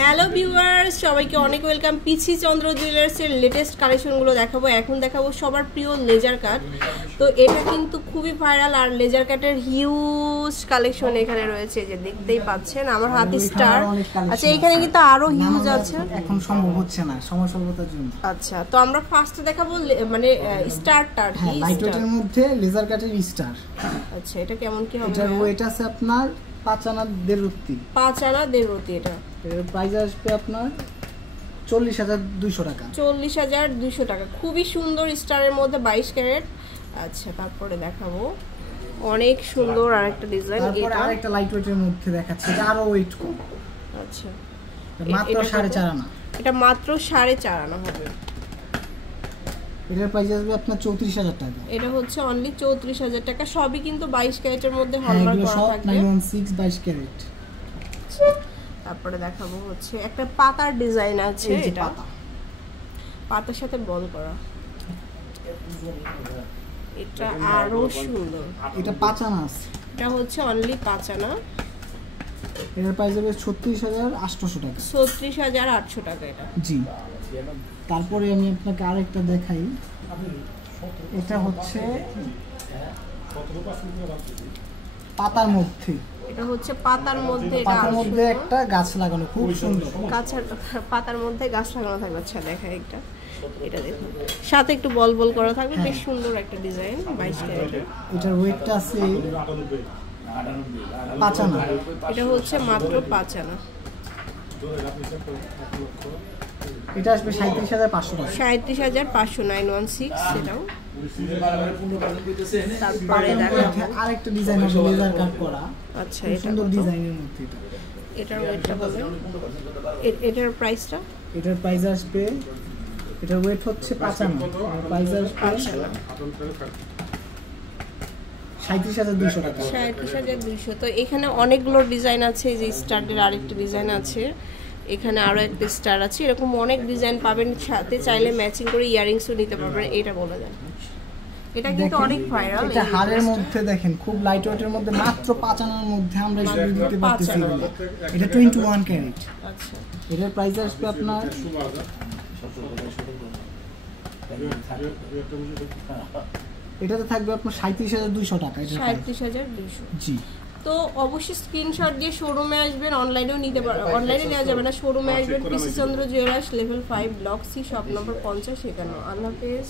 Hello viewers, সবাইকে অনেক welcome. পিছি চন্দ্র জুয়েলার্সের লেটেস্ট কালেকশনগুলো দেখাবো। এখন দেখাবো সবার প্রিয় লেজার কাট। তো এটা কিন্তু খুবই ভাইরাল, আর লেজার কাটের হিউজ কালেকশন এখানে রয়েছে, যে দেখতেই পাচ্ছেন আমার হাতে স্টার। আচ্ছা, এখানে কিন্তু আরো হিউজ আছে, এখন সম্ভব হচ্ছে না সময় স্বল্পতার জন্য। আচ্ছা, তো আমরা ফার্স্টে দেখাবো মানে স্টারটা, হ্যাঁ, লাইট ওয়েটের মধ্যে লেজার কাটের স্টার। আচ্ছা, এটা কেমন কি হবে? এটার ওয়েট আছে আপনার 5 আনা 1.5 রতি। 5 আনা 1.5 রতি। এর প্রাইস আসবে আপনার 40,200 টাকা। 40,200 টাকা। খুবই সুন্দর স্টারের মধ্যে 22 ক্যারেট। আচ্ছা, তারপরে দেখাবো অনেক সুন্দর আরেকটা ডিজাইন। তারপরে আরেকটা লাইট ওয়েটের মধ্যে দেখাচ্ছি, এটা আরো ওয়েট কম। আচ্ছা, মাত্র 4.5 আনা। এটা মাত্র 4.5 আনা হবে। এটার প্রাইস আসবে আপনার 34,000 টাকা। এটা হচ্ছে অনলি 34,000 টাকা। সবই কিন্তু 22 ক্যারেটের মধ্যে হলমার্ক করা থাকবে। 916 22 ক্যারেট। তারপরে দেখাবো হচ্ছে একটা পাতার ডিজাইন আছে, এটা পাতার সাথে বল করা। এটা আরো সুন্দর। এটা 5 আনা আছে। এটা হচ্ছে অনলি 5 আনা। এটার প্রাইস হবে 36,800 টাকা। 36,800 টাকা এটা। জি। তারপরে আমি আপনাকে আরেকটা দেখাই। এটা হচ্ছে পাতার মধ্যে। এটা হচ্ছে পাতার মধ্যে, পাতার মধ্যে একটা গাছ লাগানো, খুব সুন্দর। গাছের পাতার মধ্যে গাছ লাগানো থাকবে। আচ্ছা, দেখাই একটা, এটা দেখুন, সাথে একটু বল বল করা থাকবে। বেশ সুন্দর একটা ডিজাইন, 22 ক্যারেটের। এটার ওয়েটটা আছে 5 আনা। এটা হচ্ছে মাত্র 5 আনা। এটা আসবে 37,500 টাকা। 37,500, 916 এটাও। তারপরে দেখো আরেকটা ডিজাইন আছে লেজার কাট করা। আচ্ছা, এটা সুন্দর ডিজাইনের মধ্যে। এটার ওয়েটটা বলেন, এটার প্রাইসটা? এটার প্রাইস আসবে, এটার ওয়েট হচ্ছে 5 আনা। প্রাইস আসবে 5 আনা, 37,200 টাকা। 37,200। তো এখানে অনেকগুলো ডিজাইন আছে। এই যে স্টারের আরেকটা ডিজাইন আছে, এখানে আরো একটা স্টার আছে। এরকম অনেক ডিজাইন পাবেন, সাথে চাইলে ম্যাচিং করে ইয়ারিংসও নিতে পারবেন। এটা বলে দেন, এটা কিন্তু অনেক ভাইরাল। এটা হারের মধ্যে দেখেন, খুব লাইট ওয়েটের মধ্যে, মাত্র 5 আনার মধ্যে আমরা এটা দিতে পারতেছি। এটা 21 ক্যারেট। আচ্ছা, এটার প্রাইস আসবে আপনার, এটাতে থাকবে আপনার 37,200 টাকা। 37,200। জি। তো অবশ্যই স্ক্রিনশট দিয়ে শোরুমে আসবেন, অনলাইনেও নিতে পারবেন। অনলাইনে নেওয়া যাবে না, শোরুমে আসবেন। PC Chandra jewellers, level 5, block C, shop number 50 51। আল্লাহ হাফেজ।